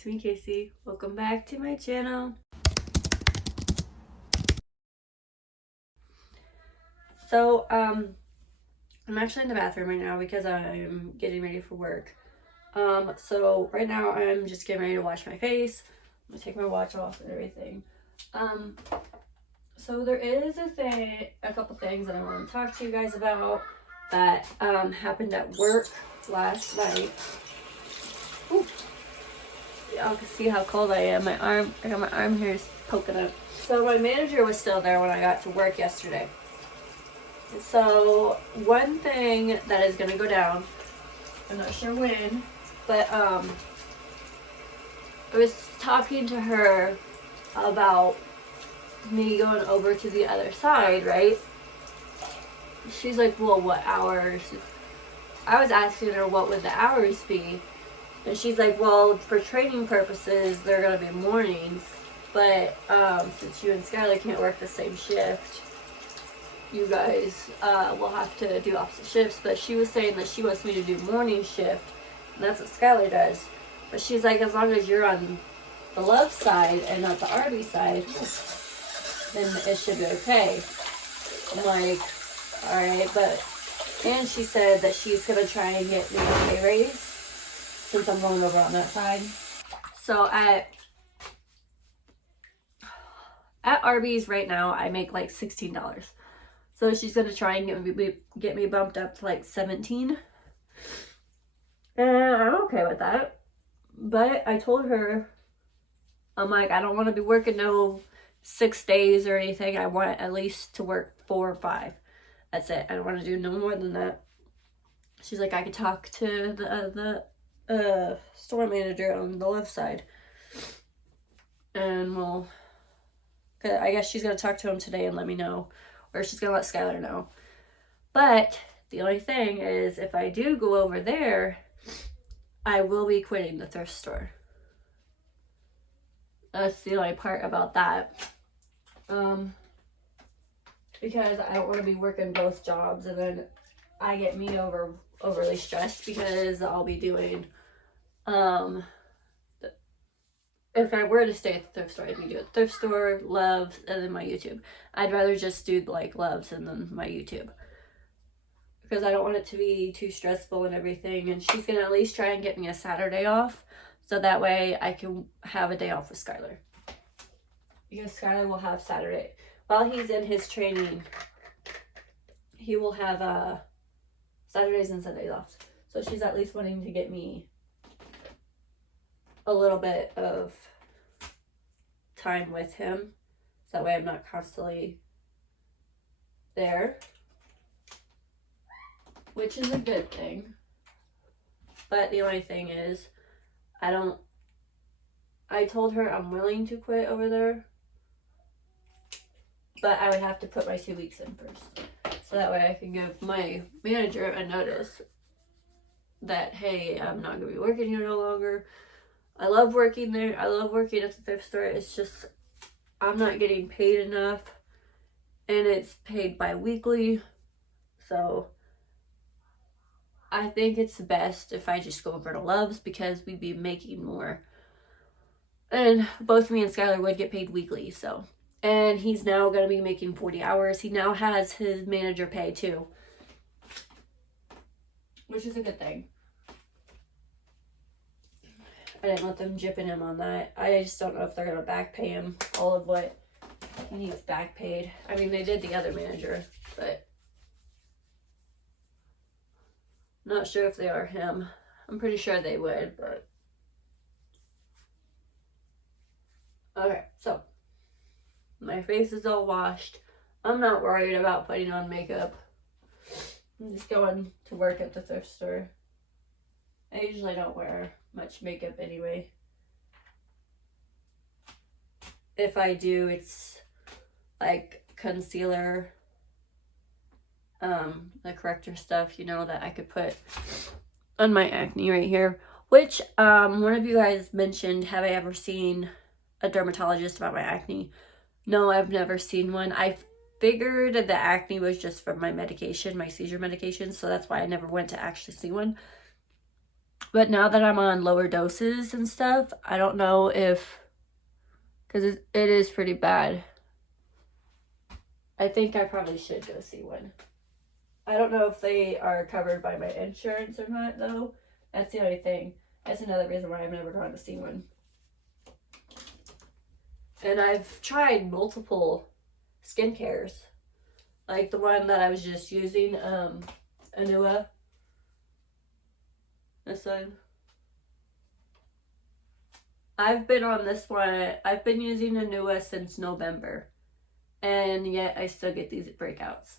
it's me, Casey. Welcome back to my channel. So, I'm actually in the bathroom right now because I'm getting ready for work. So right now I'm just getting ready to wash my face. I'm gonna take my watch off and everything. So there is a couple things that I want to talk to you guys about that happened at work last night. Ooh. Y'all can see how cold I am. I got my arm hairs poking up. So my manager was still there when I got to work yesterday. So one thing that is gonna go down, I'm not sure when, but I was talking to her about me going over to the other side, right? She's like, well, what hours? I was asking her what would the hours be, and she's like, well, for training purposes they're gonna be mornings, but since you and Skylar can't work the same shift, you guys will have to do opposite shifts. But she was saying that she wants me to do morning shift, and that's what Skylar does. But she's like, as long as you're on the love side and not the RB side, then it should be okay. I'm like, alright, but, and she said that she's gonna try and get me a pay raise since I'm going over on that side. So at Arby's right now, I make like $16. So she's gonna try and get me bumped up to like 17. And I'm okay with that. But I told her, I'm like, I don't want to be working no 6 days or anything. I want at least to work 4 or 5. That's it. I don't want to do no more than that. She's like, I could talk to the store manager on the left side, and we'll, I guess she's gonna talk to him today and let me know, or she's gonna let Skylar know. But the only thing is, if I do go over there, I will be quitting the thrift store. That's the only part about that. Because I don't want to be working both jobs and then I get me overly stressed, because I'll be doing, if I were to stay at the thrift store, I'd be doing thrift store, Loves, and then my YouTube. I'd rather just do like Loves and then my YouTube, because I don't want it to be too stressful and everything. And she's gonna at least try and get me a Saturday off, so that way I can have a day off with Skylar, because Skylar will have Saturday while he's in his training. He will have Saturdays and Sundays off. So she's at least wanting to get me a little bit of time with him, so that way I'm not constantly there, which is a good thing. But the only thing is, I told her I'm willing to quit over there, but I would have to put my 2 weeks in first. So that way I can give my manager a notice that, hey, I'm not going to be working here no longer. I love working there. I love working at the thrift store. It's just, I'm not getting paid enough. And it's paid bi-weekly. So I think it's best if I just go over to Loves, because we'd be making more. And both me and Skylar would get paid weekly, so. And he's now going to be making 40 hours. He now has his manager pay too, which is a good thing. I didn't want them jipping him on that. I just don't know if they're going to back pay him all of what he needs back paid. I mean, they did the other manager, but I'm not sure if they are him. I'm pretty sure they would, but. Okay, so my face is all washed. I'm not worried about putting on makeup. I'm just going to work at the thrift store. I usually don't wear much makeup anyway. If I do, it's like concealer, the corrector stuff, you know, that I could put on my acne right here. Which, one of you guys mentioned, have I ever seen a dermatologist about my acne? No, I've never seen one. I figured the acne was just from my medication, my seizure medication, so that's why I never went to actually see one. But now that I'm on lower doses and stuff, I don't know if, because it is pretty bad. I think I probably should go see one. I don't know if they are covered by my insurance or not, though. That's the only thing. That's another reason why I've never gone to see one. And I've tried multiple skincares. Like the one that I was just using, Anua. This one. I've been on this one. I've been using Anua since November. And yet I still get these breakouts.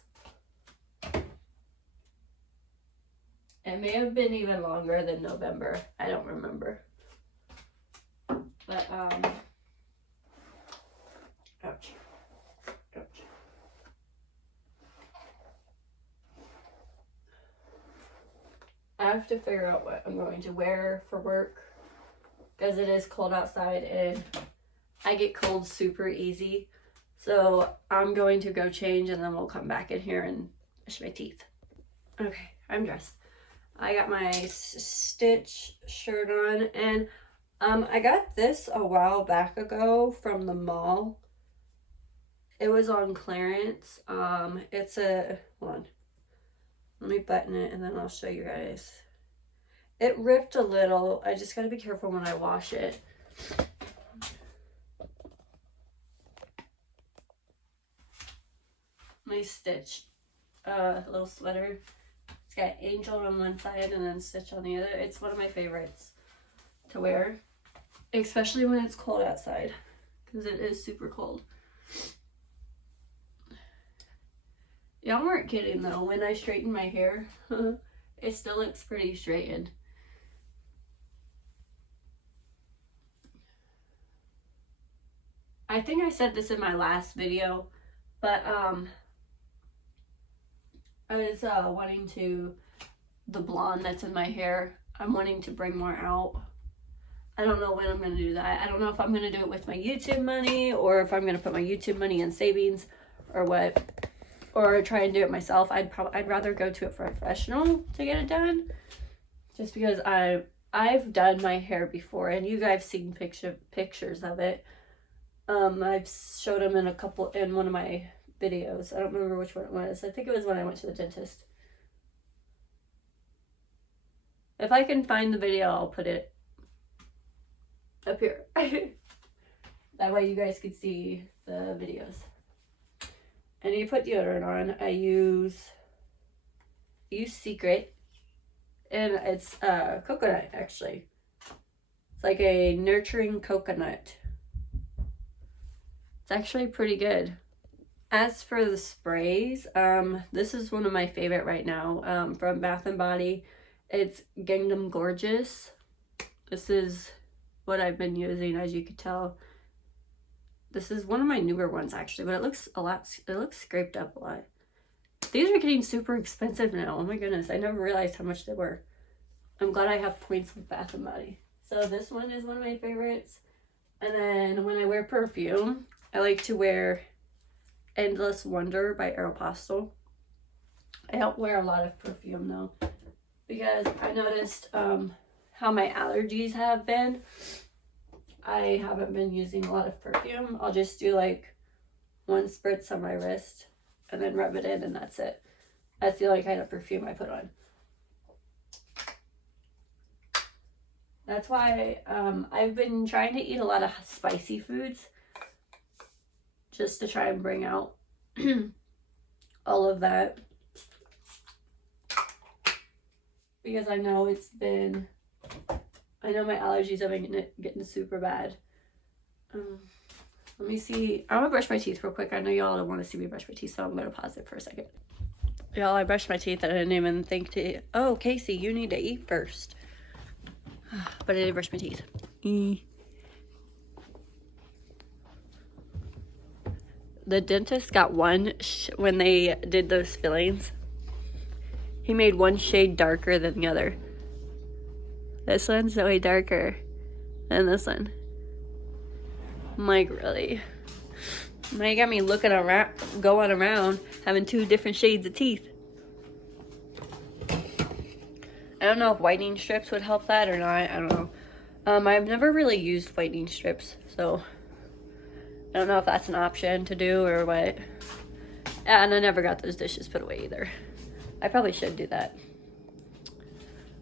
It may have been even longer than November. I don't remember. But, ouch. Ouch. I have to figure out what I'm going to wear for work, because it is cold outside and I get cold super easy. So I'm going to go change and then we'll come back in here and brush my teeth. Okay, I'm dressed. I got my Stitch shirt on, and I got this a while back ago from the mall. It was on clearance. It's a, hold on. Let me button it and then I'll show you guys. It ripped a little. I just gotta be careful when I wash it. My Stitch little sweater. It's got Angel on one side and then Stitch on the other. It's one of my favorites to wear, especially when it's cold outside, because it is super cold. Y'all weren't kidding though. When I straightened my hair, it still looks pretty straightened. I think I said this in my last video, but I was wanting to, the blonde that's in my hair, I'm wanting to bring more out. I don't know when I'm going to do that. I don't know if I'm going to do it with my YouTube money, or if I'm going to put my YouTube money in savings, or what, or try and do it myself. I'd rather go to a professional to get it done, just because I've done my hair before, and you guys seen pictures of it. I've showed them in one of my videos. I don't remember which one it was. I think it was when I went to the dentist. If I can find the video, I'll put it up here. That way you guys can see the videos. And you put deodorant on. I use Secret, and it's coconut, actually. It's like a nurturing coconut. It's actually pretty good. As for the sprays, this is one of my favorite right now, from Bath & Body. It's Gangnam Gorgeous. This is what I've been using, as you could tell. This is one of my newer ones, actually, but it looks scraped up a lot. These are getting super expensive now. Oh my goodness, I never realized how much they were. I'm glad I have points with Bath & Body. So this one is one of my favorites. And then when I wear perfume, I like to wear Endless Wonder by Aeropostale. I don't wear a lot of perfume though, because I noticed how my allergies have been. I haven't been using a lot of perfume. I'll just do like one spritz on my wrist and then rub it in, and that's it. That's the only kind of perfume I put on. That's why I've been trying to eat a lot of spicy foods, just to try and bring out all of that, because I know my allergies have been getting super bad. Let me see. I'm gonna brush my teeth real quick. I know y'all don't want to see me brush my teeth, so I'm gonna pause it for a second. Y'all, I brushed my teeth and I didn't even think to, oh, Casey, you need to eat first. But I did brush my teeth. The dentist got one, when they did those fillings, he made one shade darker than the other. This one's way darker than this one. I'm like, really? Now you got me looking around, going around, having two different shades of teeth. I don't know if whitening strips would help that or not. I don't know. I've never really used whitening strips, so I don't know if that's an option to do or what. And I never got those dishes put away either. I probably should do that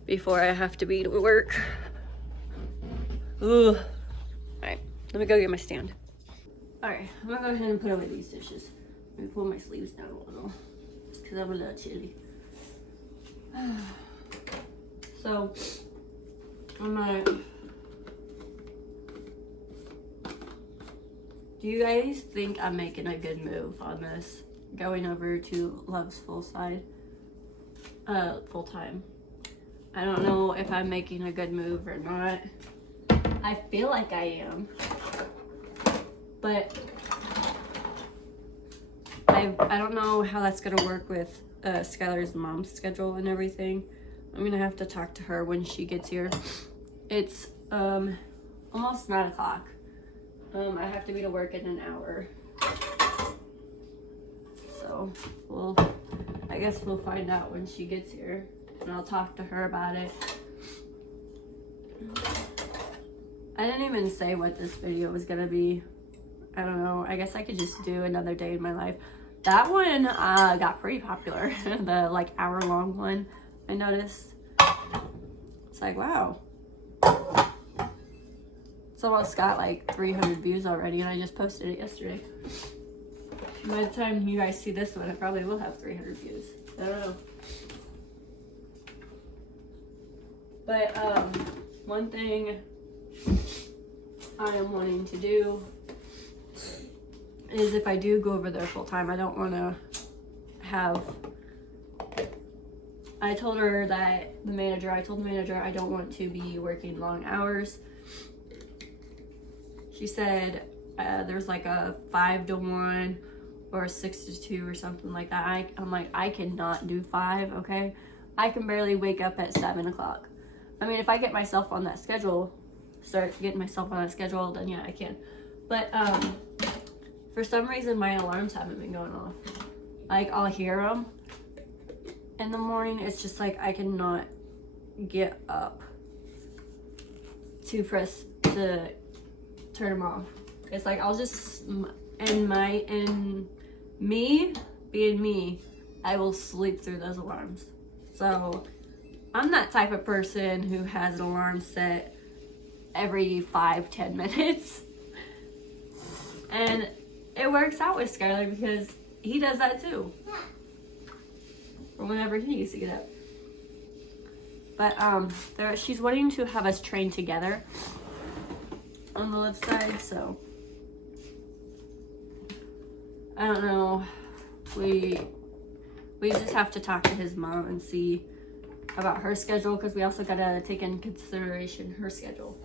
before I have to be to work. Ooh. Alright, let me go get my stand. Alright, I'm gonna go ahead and put away these dishes. Let me pull my sleeves down a little, just because I'm a little chilly. So, I'm gonna... Do you guys think I'm making a good move on this? Going over to Love's full time. I don't know if I'm making a good move or not. I feel like I am. But I don't know how that's gonna work with Skylar's mom's schedule and everything. I'm gonna have to talk to her when she gets here. It's almost 9 o'clock. I have to be to work in an hour. So I guess we'll find out when she gets here, and I'll talk to her about it. I didn't even say what this video was gonna be. I don't know. I guess I could just do another day in my life. That one got pretty popular. The like hour-long one, I noticed. It's like, wow. It's almost got like 300 views already, and I just posted it yesterday. By the time you guys see this one, it probably will have 300 views. I don't know. But one thing I am wanting to do is if I do go over there full time, I don't want to have... I told the manager I don't want to be working long hours. She said there's like a 5 to 1 or a 6 to 2 or something like that. I'm like, I cannot do 5, okay? I can barely wake up at 7 o'clock. I mean, if I get myself on that schedule, start getting myself on that schedule, then yeah, I can. But for some reason, my alarms haven't been going off. Like, I'll hear them in the morning. It's just like I cannot get up to turn them off. It's like I'll just, and me being me, I will sleep through those alarms. So I'm that type of person who has an alarm set every 5-10 minutes. And it works out with Skylar because he does that too. Or whenever he needs to get up. But she's wanting to have us train together on the left side, so I don't know. We just have to talk to his mom and see about her schedule, because we also gotta take in consideration her schedule.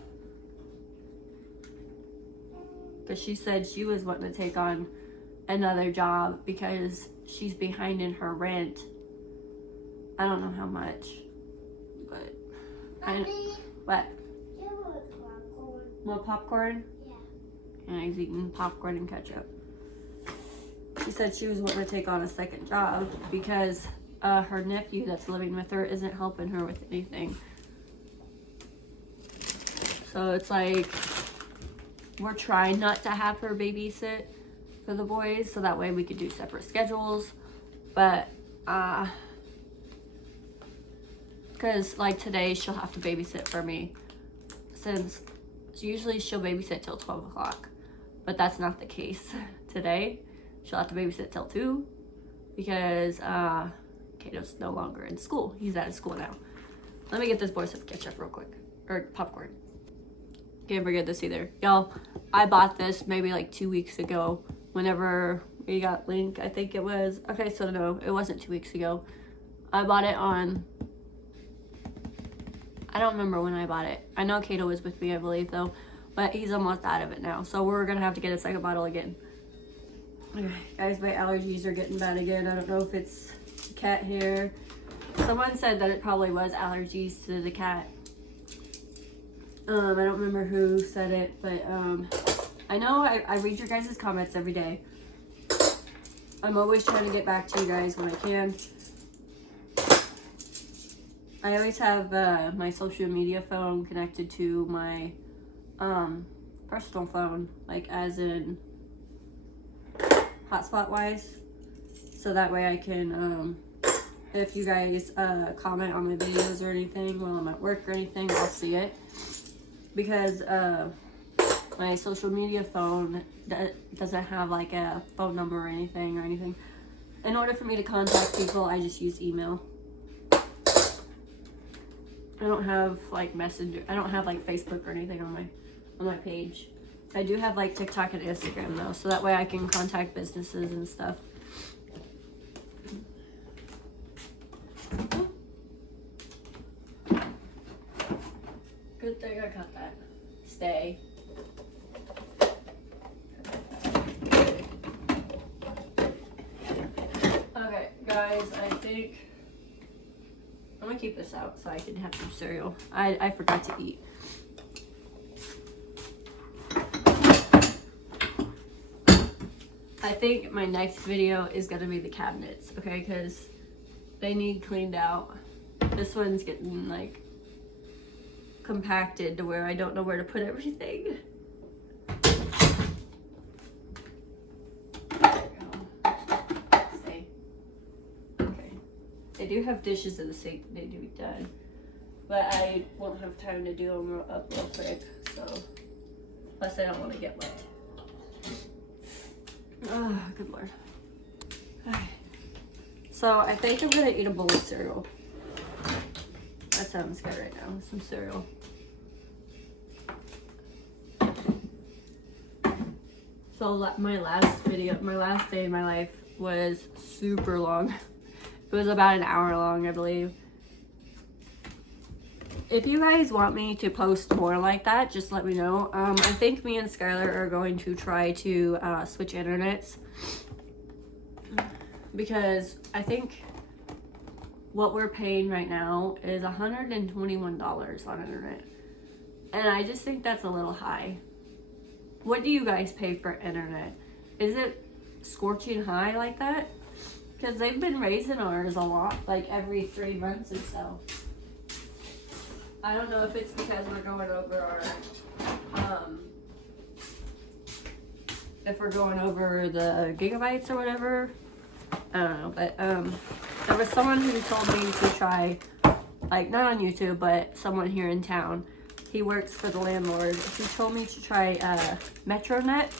Because she said she was wanting to take on another job because she's behind in her rent. I don't know how much, but what? More popcorn? Yeah. And he's eating popcorn and ketchup. She said she was wanting to take on a second job because her nephew that's living with her isn't helping her with anything. So it's like, we're trying not to have her babysit for the boys, so that way we could do separate schedules. But because like today she'll have to babysit for me, since usually she'll babysit till 12 o'clock, but that's not the case today. She'll have to babysit till 2 because Kato's no longer in school. He's out of school now. Let me get this boy some ketchup real quick, or popcorn. Can't forget this either, y'all. I bought this maybe like 2 weeks ago whenever we got Link, I think it was. Okay, so no, it wasn't 2 weeks ago. I bought it on, I don't remember when I bought it. I know Kato was with me, I believe, though, but he's almost out of it now, so we're gonna have to get a second bottle again. Okay, guys, my allergies are getting bad again. I don't know if it's cat hair. Someone said that it probably was allergies to the cat. I don't remember who said it, but I know I read your guys' comments every day. I'm always trying to get back to you guys when I can. I always have my social media phone connected to my personal phone, like as in hotspot wise, so that way I can if you guys comment on my videos or anything while I'm at work or anything, I'll see it, because my social media phone doesn't have like a phone number or anything. In order for me to contact people, I just use email. I don't have like Messenger. I don't have like Facebook or anything on my page. I do have like TikTok and Instagram though, so that way I can contact businesses and stuff. Good thing I got that. Stay. Okay, guys, I think I'm gonna keep this out so I can have some cereal. I forgot to eat. I think my next video is gonna be the cabinets, okay? Because they need cleaned out. This one's getting like compacted to where I don't know where to put everything. There we go. See? Okay. They do have dishes in the sink. They do be done. But I won't have time to do them up real quick, so. Plus I don't want to get wet. Oh, good lord. So I think I'm gonna eat a bowl of cereal. That sounds good right now. Some cereal. So my last day in my life was super long. It was about an hour long, I believe. If you guys want me to post more like that, just let me know. I think me and Skylar are going to try to switch internets, because I think what we're paying right now is $121 on internet, and I just think that's a little high. What do you guys pay for internet? Is it scorching high like that? Because they've been raising ours a lot, like every 3 months or so. I don't know if it's because we're going over our, if we're going over the gigabytes or whatever. I don't know, but there was someone who told me to try, like not on YouTube, but someone here in town. He works for the landlord. He told me to try Metronet.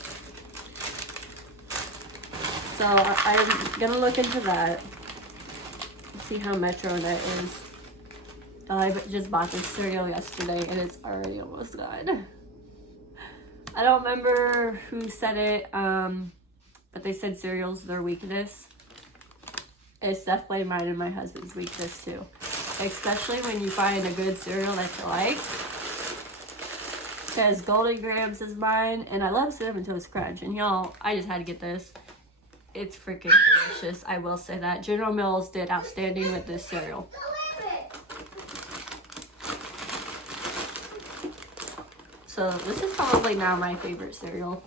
So I'm gonna look into that. See how Metronet is. I just bought this cereal yesterday and it's already almost gone. I don't remember who said it, but they said cereal's their weakness. It's definitely mine and my husband's weakness too. Especially when you find a good cereal that you like. Because Golden Grahams is mine, and I love Cinnamon Toast Crunch. And y'all, I just had to get this. It's freaking delicious, I will say that. General Mills did outstanding with this cereal. So this is probably now my favorite cereal.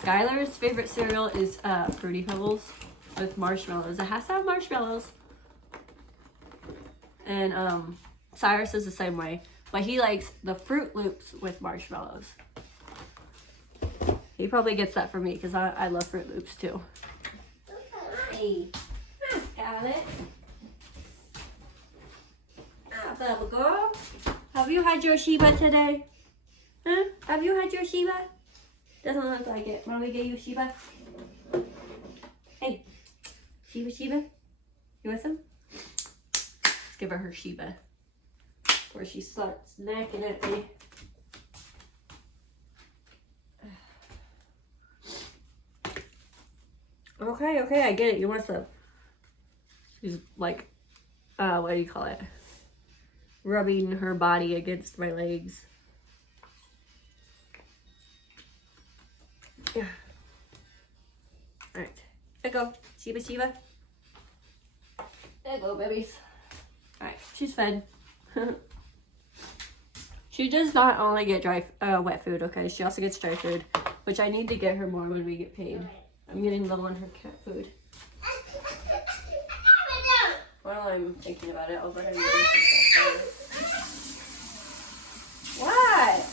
Skylar's favorite cereal is Fruity Pebbles with marshmallows. It has to have marshmallows. And Cyrus is the same way. But he likes the Fruit Loops with marshmallows. He probably gets that from me because I love Fruit Loops too. Hey, hi Scarlett. Ah, Bubble Girl. Have you had your Sheba today? Huh? Have you had your Sheba? Doesn't look like it. Want me to get you Sheba? Hey, Sheba? You want some? Let's give her Sheba. Where she starts snacking at me. Okay, I get it. You want some? She's like, what do you call it? Rubbing her body against my legs. Yeah. Alright. There you go. Sheba. There you go, babies. Alright, she's fed. She does not only get wet food, okay? She also gets dry food, which I need to get her more when we get paid. I'm getting low on her cat food. While I'm thinking about it, I'll go ahead and do some stuff. What?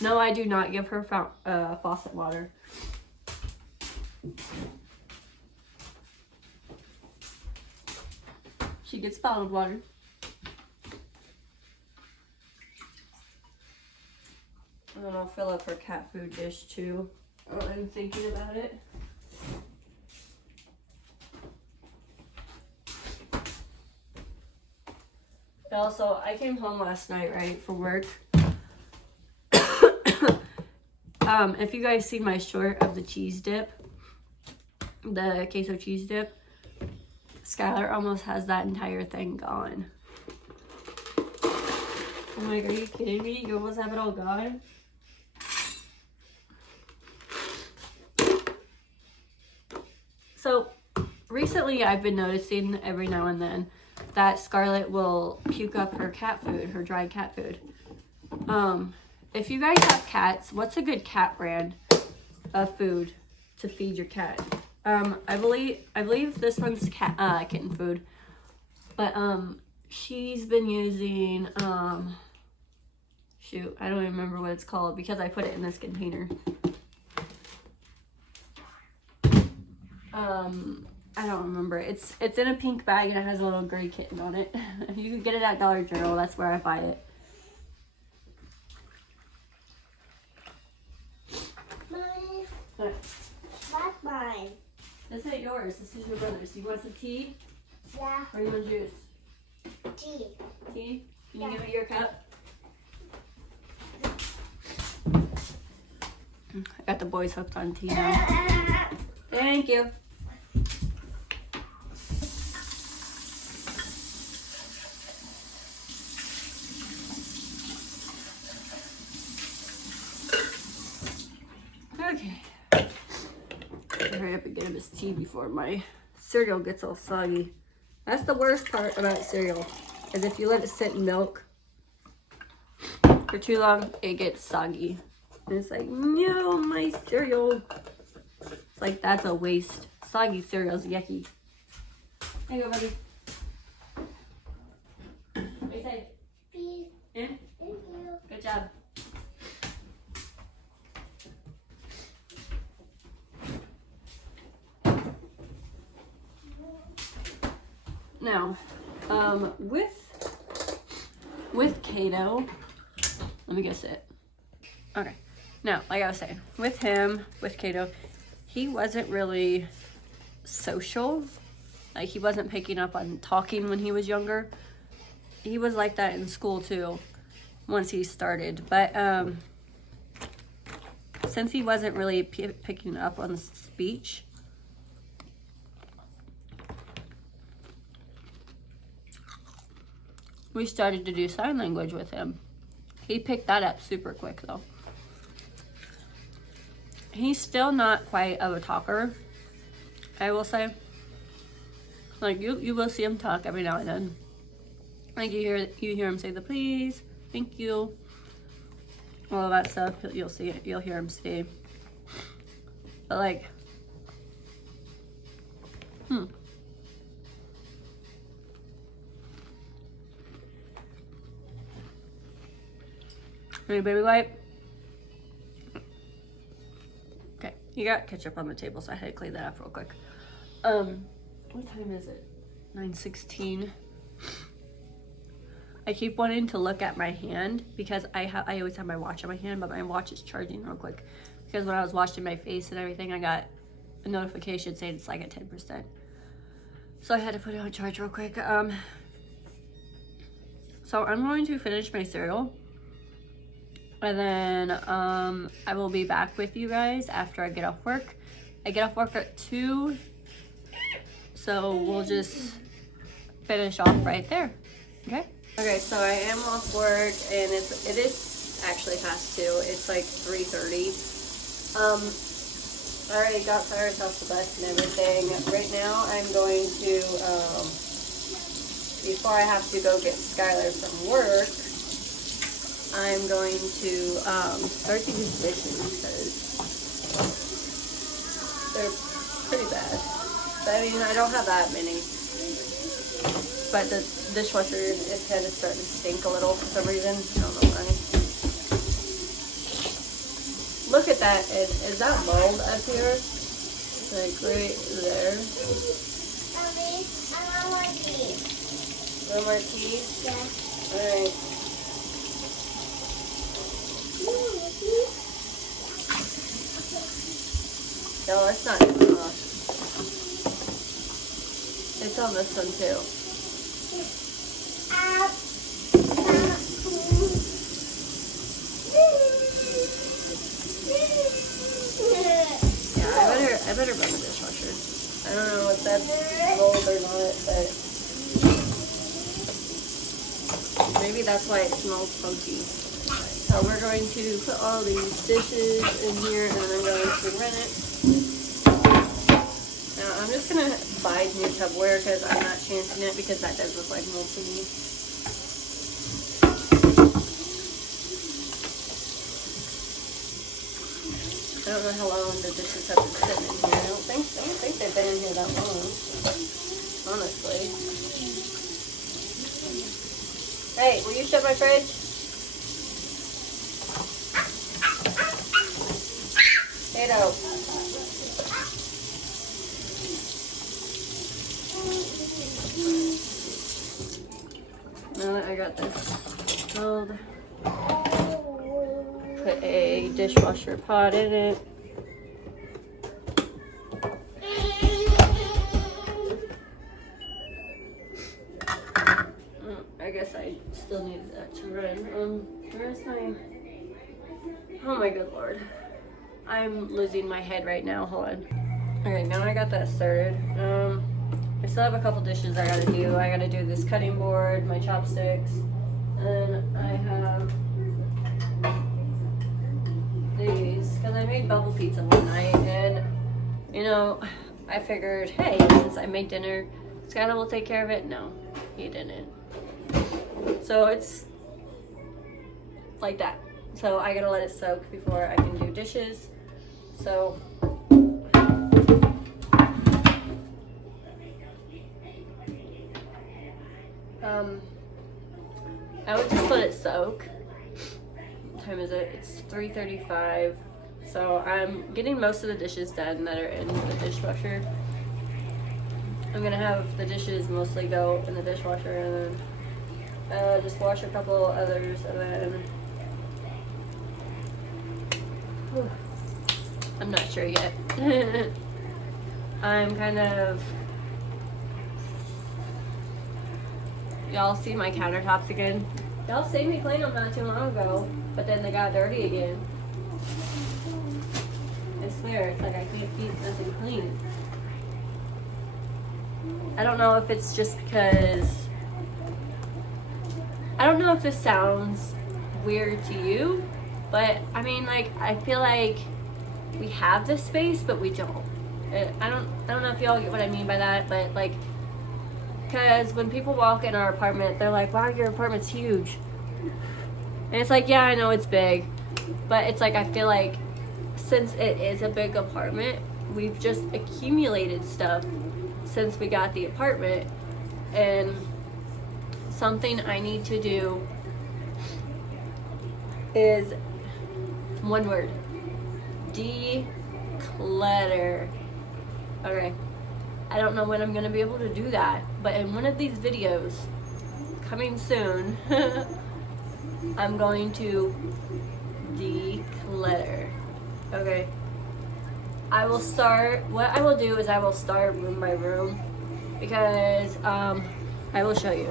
No, I do not give her faucet water. She gets bottled water. And then I'll fill up her cat food dish too. Oh, I'm thinking about it. Also, I came home last night, right, from work. If you guys see my short of the cheese dip, the queso cheese dip, Skylar almost has that entire thing gone. I'm like, are you kidding me? You almost have it all gone? So, recently I've been noticing every now and then that Scarlett will puke up her cat food, her dried cat food. If you guys have cats, what's a good cat brand of food to feed your cat? I believe this one's kitten food, but she's been using shoot, I don't even remember what it's called because I put it in this container. I don't remember. It's in a pink bag and it has a little gray kitten on it. You can get it at Dollar General. That's where I buy it. Mine. What? That's mine. This ain't yours. This is your brother's. You want some tea? Yeah. Or you want juice? Tea. Tea? Can you give me your cup? I got the boys hooked on tea now. Thank you. Okay. Hurry up and get him his tea before my cereal gets all soggy. That's the worst part about cereal, is if you let it sit in milk for too long, it gets soggy. And it's like, no, my cereal. It's like, that's a waste. Soggy cereal's yucky. There you go, buddy. What do you say? Please. Yeah? Thank you. Good job. Now, with Kato, let me get it. Okay. Now, like I was saying, with Kato, he wasn't really social. Like, he wasn't picking up on talking when he was younger. He was like that in school too, once he started. But since he wasn't really picking up on speech, we started to do sign language with him. He picked that up super quick though. He's still not quite of a talker, I will say. Like, you will see him talk every now and then. Like, you hear him say the please, thank you, all of that stuff. You'll hear him say. But like, Ready, baby wipe? Okay, you got ketchup on the table, so I had to clean that up real quick. What time is it? 9:16. I keep wanting to look at my hand because I always have my watch on my hand, but my watch is charging real quick. Because when I was washing my face and everything, I got a notification saying it's like at 10%. So I had to put it on charge real quick. So I'm going to finish my cereal. And then I will be back with you guys after I get off work. I get off work at 2. So we'll just finish off right there. Okay? Okay, so I am off work and it is actually past 2. It's like 3:30. I already got Cyrus off the bus and everything. Right now I'm going to before I have to go get Skylar from work, I'm going to start these dishes because they're pretty bad. But I mean, I don't have that many. but the dishwasher is kind of starting to stink a little for some reason. I don't know why. Look at that. Is that mold up here? Like right there. Mommy, I want more tea. No more tea? Yes. Alright. No, it's not even off. It's on this one too. Yeah, I better run the dishwasher. I don't know if that's mold or not, but maybe that's why it smells funky. So we're going to put all these dishes in here and then I'm going to run it. Now I'm just gonna buy new Tupperware because I'm not chancing it because that does look like mold to me. I don't know how long the dishes have been sitting in here. I don't think they've been in here that long, honestly. Hey, will you shut my fridge? Kato. Now that I got this filled, put a dishwasher pot in it. I guess I still need that to run. Where's my... Oh my good lord. I'm losing my head right now. Hold on. Okay, now I got that started. I still have a couple dishes I gotta do. I gotta do this cutting board, my chopsticks, and I have these because I made bubble pizza one night, and you know, I figured, hey, since I made dinner, Skylar will take care of it. No, he didn't. So it's like that. So I gotta let it soak before I can do dishes. So I would just let it soak. What time is it? It's 3:35. So I'm getting most of the dishes done that are in the dishwasher. I'm gonna have the dishes mostly go in the dishwasher and then just wash a couple others and then I'm not sure yet. I'm kind of... Y'all see my countertops again? Y'all saved me clean them not too long ago, but then they got dirty again. I swear, it's like I can't keep nothing clean. I don't know if it's just because... I don't know if this sounds weird to you, but I mean, like, I feel like we have this space, but we don't. I don't know if y'all get what I mean by that, but like, because when people walk in our apartment, they're like, wow, your apartment's huge. And it's like, yeah, I know it's big, but it's like, I feel like since it is a big apartment, we've just accumulated stuff since we got the apartment. And something I need to do is one word: declutter. Okay, I don't know when I'm gonna be able to do that, but in one of these videos coming soon, I'm going to declutter. Okay, I will start, what I will do is I will start room by room, because I will show you.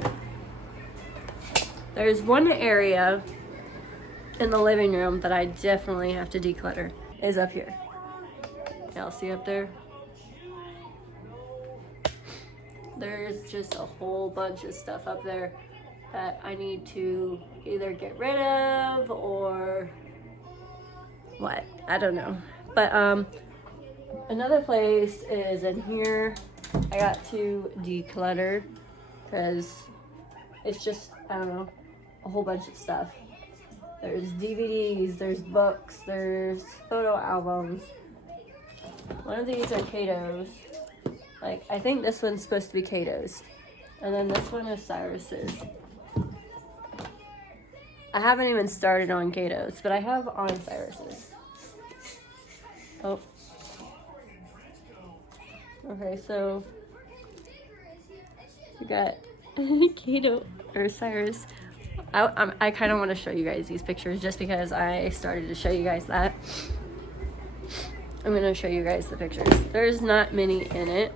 There's one area in the living room that I definitely have to declutter, is up here. Y'all see up there? There's just a whole bunch of stuff up there that I need to either get rid of or what, I don't know. But another place is in here. I got to declutter because it's just, I don't know, a whole bunch of stuff. There's DVDs, there's books, there's photo albums. One of these are Kato's. Like, I think this one's supposed to be Kato's. And then this one is Cyrus's. I haven't even started on Kato's, but I have on Cyrus's. Oh. Okay, so we got Kato or Cyrus. I kind of want to show you guys these pictures just because I started to show you guys that. I'm going to show you guys the pictures. There's not many in it,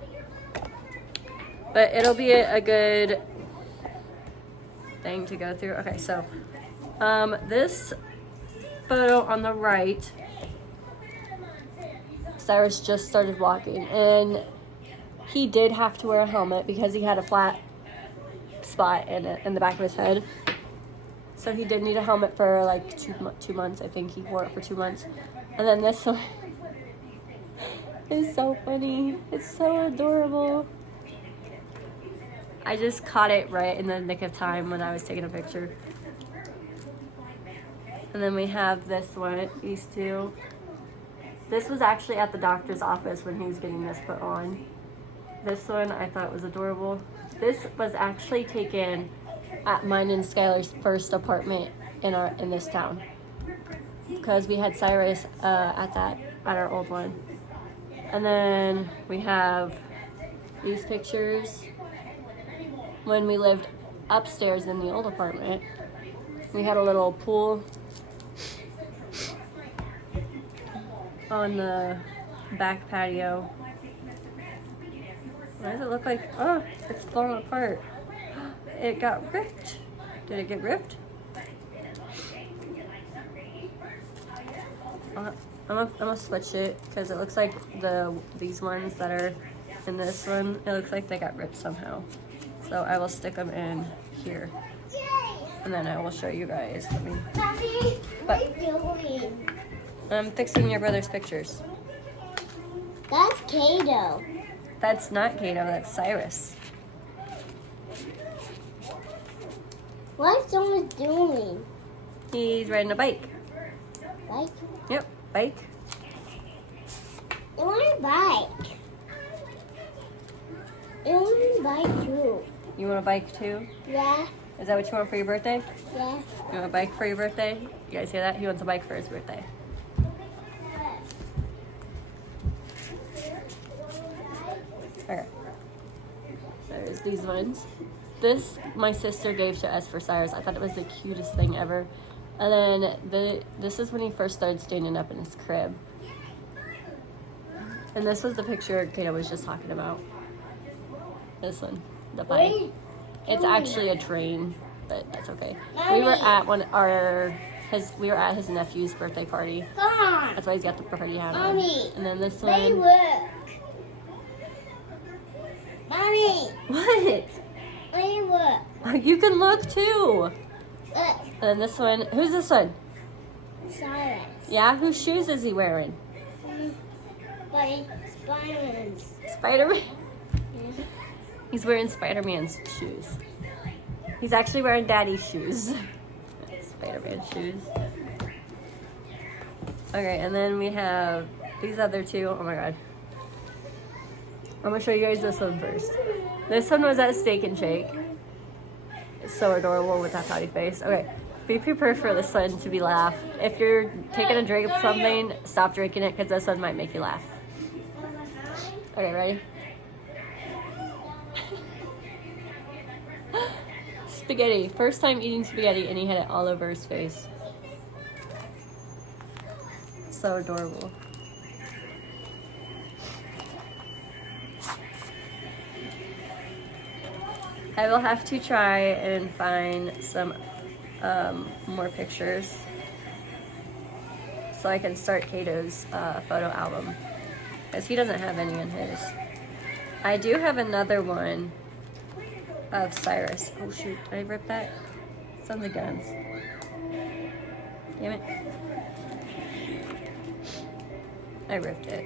but it'll be a good thing to go through. Okay, so this photo on the right, Cyrus just started walking, and he did have to wear a helmet because he had a flat spot in the back of his head. So he did need a helmet for like 2 months. I think he wore it for 2 months. And then this one is so funny. It's so adorable. I just caught it right in the nick of time when I was taking a picture. And then we have this one, these two. This was actually at the doctor's office when he was getting this put on. This one I thought was adorable. This was actually taken at mine and Skylar's first apartment in this town, because we had Cyrus at our old one. And then we have these pictures when we lived upstairs in the old apartment. We had a little pool on the back patio. Why does it look like, oh, it's falling apart? It got ripped. Did it get ripped? I'm gonna switch it because it looks like these ones that are in this one, it looks like they got ripped somehow. So I will stick them in here, and then I will show you guys. Mommy, what are you doing? I'm fixing your brother's pictures. That's Kato. That's not Kato, that's Cyrus. What's someone doing? He's riding a bike. Bike? Yep, bike. I want a bike. I want a bike too. You want a bike too? Yeah, Is that what you want for your birthday? yeah. You want a bike for your birthday? You guys hear that? He wants a bike for his birthday. Okay. There's these ones. This my sister gave to us for Cyrus. I thought it was the cutest thing ever. And then this is when he first started standing up in his crib. And this was the picture Kato was just talking about. This one, the bike. It's actually a train, but that's okay. We were at we were at his nephew's birthday party. Come on. That's why he's got the party hat on. Mommy. And then this They one. work. Mommy, What? they work. You can look too. Look, And then this one. Who's this one? Cyrus. Yeah, whose shoes is he wearing? But Spider-Man's. Spider-Man. He's wearing Spider-Man's shoes. He's actually wearing Daddy's shoes. Spider-Man shoes. Okay, and then we have these other two. Oh my god. I'm gonna show you guys this one first. This one was at Steak and Shake. It's so adorable with that pouty face. Okay, be prepared for this one to be laugh. If you're taking a drink of something, stop drinking it because this one might make you laugh. Okay, ready? Spaghetti. First time eating spaghetti and he had it all over his face. So adorable. I will have to try and find some more pictures so I can start Kato's photo album, because he doesn't have any in his. I do have another one of Cyrus. Oh shoot, did I rip that? It's on the guns. Damn it. I ripped it.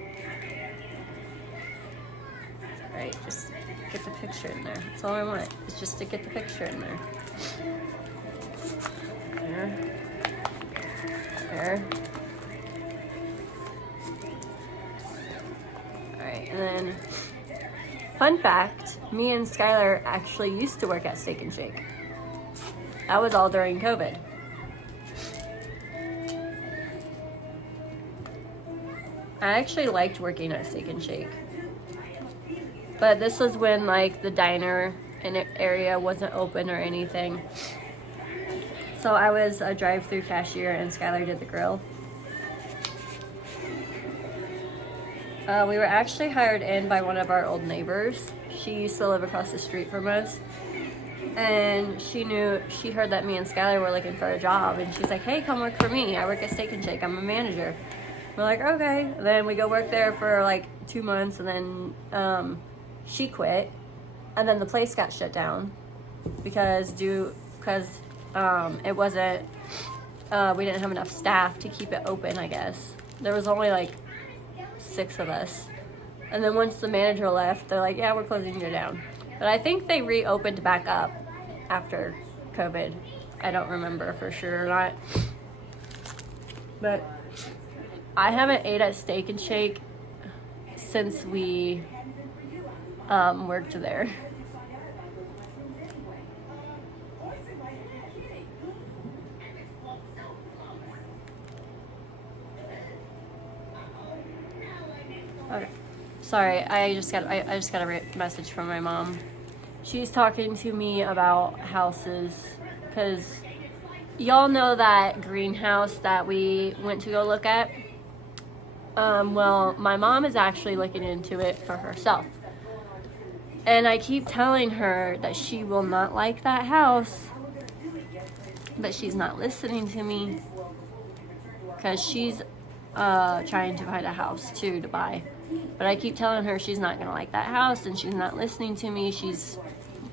Alright, just get the picture in there. That's all I want, is just to get the picture in there. There. There. Alright, and then, fun fact, me and Skylar actually used to work at Steak and Shake. That was all during COVID. I actually liked working at Steak and Shake. But this was when like the diner and area wasn't open or anything. So I was a drive-through cashier and Skylar did the grill. We were actually hired in by one of our old neighbors. She used to live across the street from us. And she heard that me and Skylar were looking for a job. And she's like, hey, come work for me. I work at Steak and Shake. I'm a manager. We're like, okay. And then we go work there for like 2 months. And then she quit. And then the place got shut down because it wasn't, we didn't have enough staff to keep it open, I guess. There was only like 6 of us. And then once the manager left, they're like, yeah, we're closing you down. But I think they reopened back up after COVID. I don't remember for sure or not. But I haven't ate at Steak and Shake since we worked there. Okay. Sorry, I just got a message from my mom. She's talking to me about houses because y'all know that greenhouse that we went to go look at. Well, my mom is actually looking into it for herself. And I keep telling her that she will not like that house, but she's not listening to me because she's trying to find a house too to buy. But I keep telling her she's not gonna like that house, and she's not listening to me. She's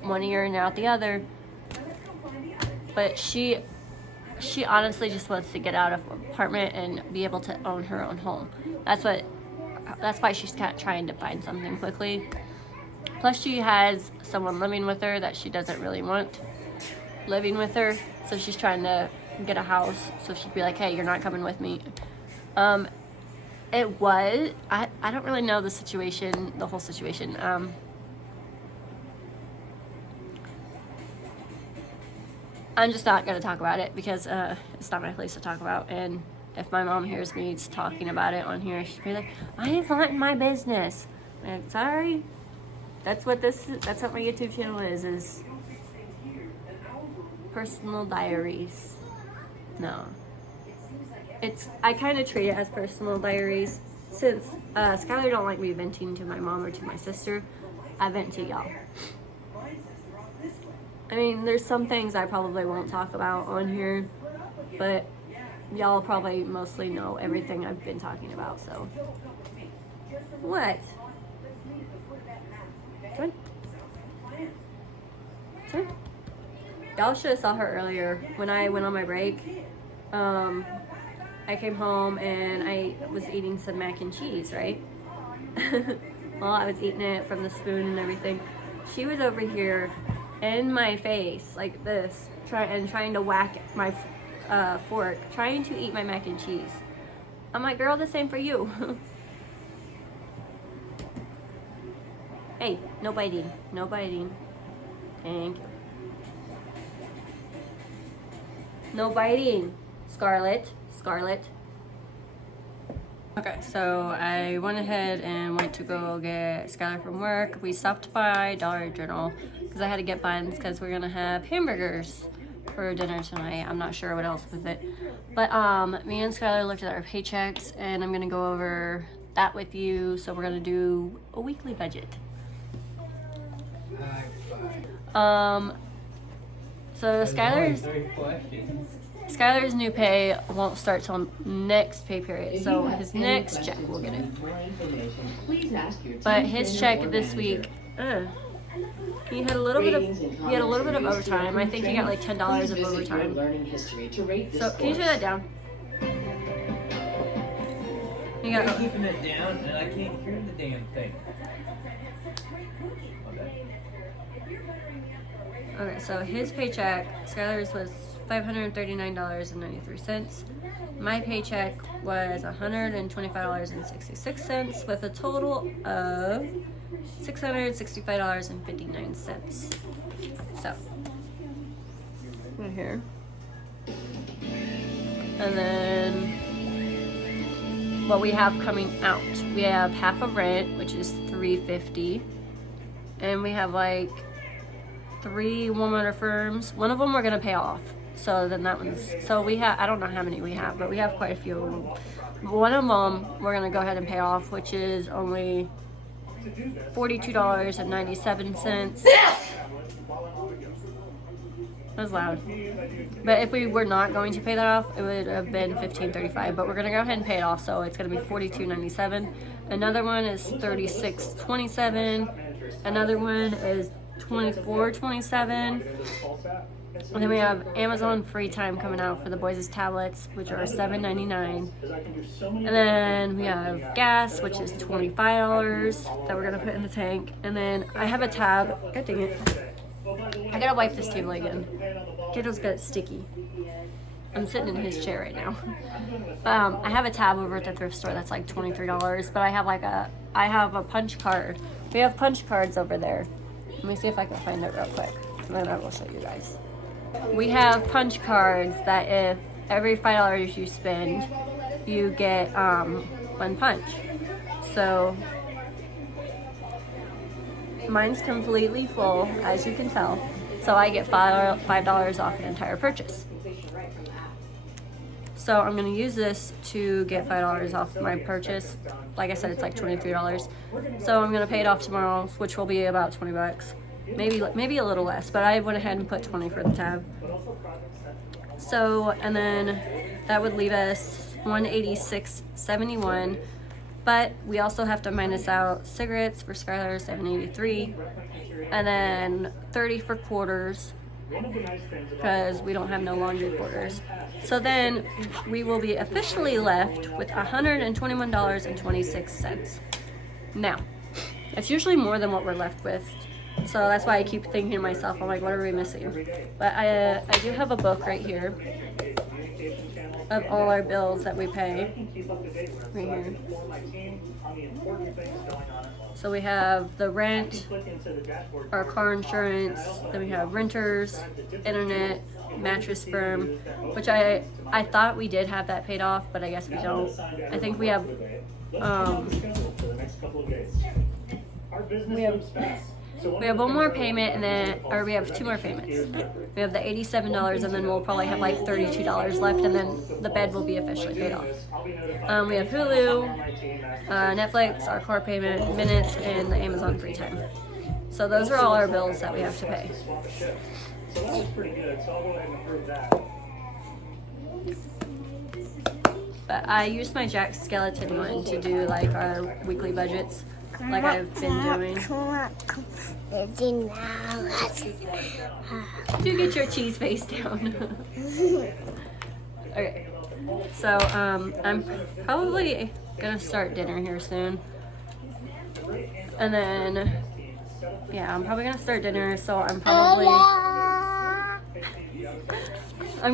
one ear and out the other. But she honestly just wants to get out of her apartment and be able to own her own home. That's why she's trying to find something quickly. Plus she has someone living with her that she doesn't really want living with her. So she's trying to get a house. So she'd be like, hey, you're not coming with me. I don't really know the whole situation. I'm just not going to talk about it because it's not my place to talk about. And if my mom hears me talking about it on here, she'll be like, I ain't wanting my business. I'm sorry. That's what my YouTube channel is personal diaries. No. I kind of treat it as personal diaries. Since Skylar don't like me venting to my mom or to my sister, I vent to y'all. I mean, there's some things I probably won't talk about on here, but y'all probably mostly know everything I've been talking about, so. What? Come on. Come on. Y'all should have saw her earlier when I went on my break. I came home and I was eating some mac and cheese, right? Well, I was eating it from the spoon and everything. She was over here in my face like this, trying to whack my fork, trying to eat my mac and cheese. I'm like, girl, the same for you. Hey, no biting. No biting. Thank you. No biting. Scarlett. Okay, so I went ahead and went to go get Skylar from work. We stopped by Dollar General because I had to get buns because we're gonna have hamburgers for dinner tonight. I'm not sure what else with it. But me and Skylar looked at our paychecks and I'm gonna go over that with you. So we're gonna do a weekly budget. So Skylar's new pay won't start till next pay period, so his next check will get it. But his check this week, he had a little bit of overtime. I think he got like $10 of overtime. So can you turn that down? I'm keeping it down, and I can't hear the damn thing. Okay, so his paycheck, Skylar's was $539.93. My paycheck was $125.66 with a total of $665.59. So, right here. And then what we have coming out, we have half of rent, which is $350, and we have like 3 warm water firms. One of them we're gonna pay off, so then that one's, so we have, I don't know how many we have, but we have quite a few of them. One of them we're gonna go ahead and pay off, which is only $42.97. That was loud. But if we were not going to pay that off, it would have been $15.35. But we're gonna go ahead and pay it off, so it's gonna be $42.97. Another one is $36.27. Another one is $24.27. And then we have Amazon free time coming out for the boys' tablets, which are $7.99. And then we have gas, which is $25 that we're gonna put in the tank. And then I have a tab. God dang it. I gotta wipe this table again. Kiddo's got it sticky. I'm sitting in his chair right now. I have a tab over at the thrift store that's like $23, but I have a punch card. We have punch cards over there. Let me see if I can find it real quick, and then I will show you guys. We have punch cards that if every $5 you spend, you get 1 punch. So mine's completely full, as you can tell. So I get $5 off an entire purchase. So I'm gonna use this to get $5 off my purchase. Like I said, it's like $23. So I'm gonna pay it off tomorrow, which will be about 20 bucks. Maybe a little less, but I went ahead and put 20 for the tab. So, and then that would leave us $186.71. But we also have to minus out cigarettes for Skylar, $7.83, and then 30 for quarters because we don't have no laundry quarters. So then we will be officially left with $121.26. Now, it's usually more than what we're left with. So that's why I keep thinking to myself, I'm like, what are we missing? But I do have a book right here of all our bills that we pay, right here. So we have the rent, our car insurance, then we have renters, internet, mattress firm, which I thought we did have that paid off, but I guess we don't. I think we have we have one more payment, and then, or we have 2 more payments. We have the $87, and then we'll probably have like $32 left, and then the bed will be officially paid off. We have Hulu, Netflix, our car payment, minutes, and the Amazon free time. So those are all our bills that we have to pay. So that was pretty good, so I'll go ahead and approve that. But I used my Jack Skeleton one to do like our weekly budgets, like I've been doing. Do get your cheese face down. Okay, so I'm probably gonna start dinner here soon, and then yeah, I'm probably gonna start dinner. So I'm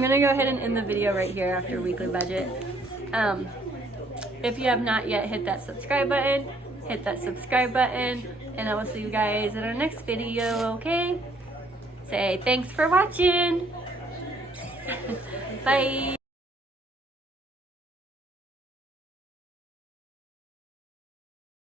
gonna go ahead and end the video right here after weekly budget. If you have not yet hit that subscribe button, hit that subscribe button, and I will see you guys in our next video, okay? Say thanks for watching. Bye.